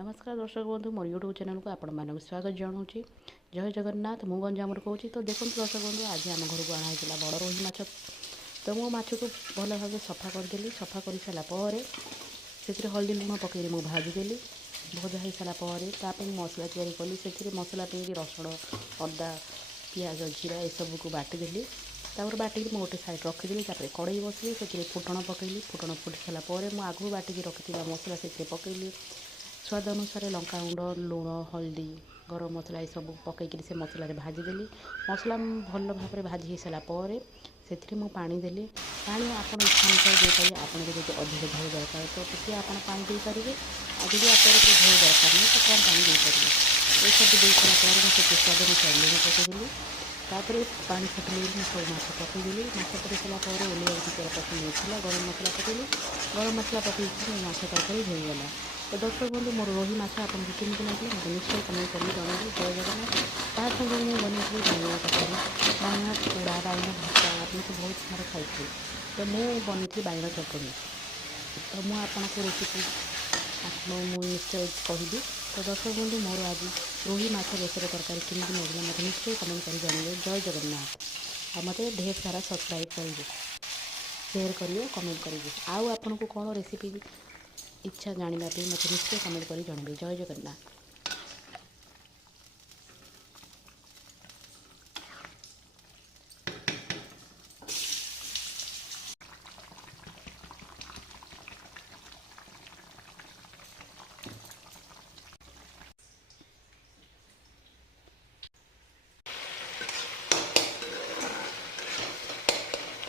नमस्कार दर्शक बंधु मोर यूट्यूब चैनल को आपण मानक स्वागत जनाऊँगी। जय जगन्नाथ मु गंजाम कहूँ। तो देखो दर्शक बंधु आज आम घर को अणाई बड़ रोही माछ। तो मो माछ को भल भाव सफा करदेली। सफा कर सारापर से हल्दी लुण पकई मुझे भाजीदेली। भजा हो सारापर मसला तैयारी कली। से मसला रसुण अदा पियाज जीरा यू को बाटीदेली। तापर बाटिक गोटे साइड रखीदेली। कड़े बसली से फुटण पकईली। फुटण फुटी सारापर मुझे आगु बाटिक रखी मसला से पकईली। स्वाद अनुसार लंकागुंड लुण हल्दी गरम मसला सब पकईकि से मसला भाजीदेली। मसला भल भाव में भाजी सारापर से पानी देली। पानी आप इच्छा अनुसार देपारे। आपको जो अधिक झोल दरकार तो किसी आप पानी देपारे। आज भी आपको झोल दरकार नहीं तो कम पानी देपारे। ये सब दे सारापर मुझे स्वाद अनुसार लुण पकईदेली। तापर पानी फुटले सब माछ पकईदेली। माछ पकई सारापर ओल्हे तेल पसंद होता गरम मसला पकईली। गरम मसला पकई माछ तरकारी होगला। तो दर्शक बंधु मोर रोही माछ आपको केमती लगे मतलब निश्चय कमेंट कर जनाबी। जय जगन्नाथ। ताकि मुझे बनई बाइगण तरकारी बाइगण पोड़ा बाइगण भत्ता आपने तो बहुत सारा खाई। तो मुझे बनई बाइगण चटनी। तो मुझे रेसिपी आपको निश्चय कहबी। तो दर्शक बंधु मोर आज रोही माछ बेसर तरकारी केमती लगे मतलब निश्चय कमेंट कर जानवे। जय जगन्नाथ। आ मत ढेर सारा सब्सक्राइब करेंगे शेयर करिए कमेंट करेंगे। आउ आपन को कौन रेसिपी इच्छा जानवाई मत निश्चय कमेंट कर जानवे। जय जगन्नाथ।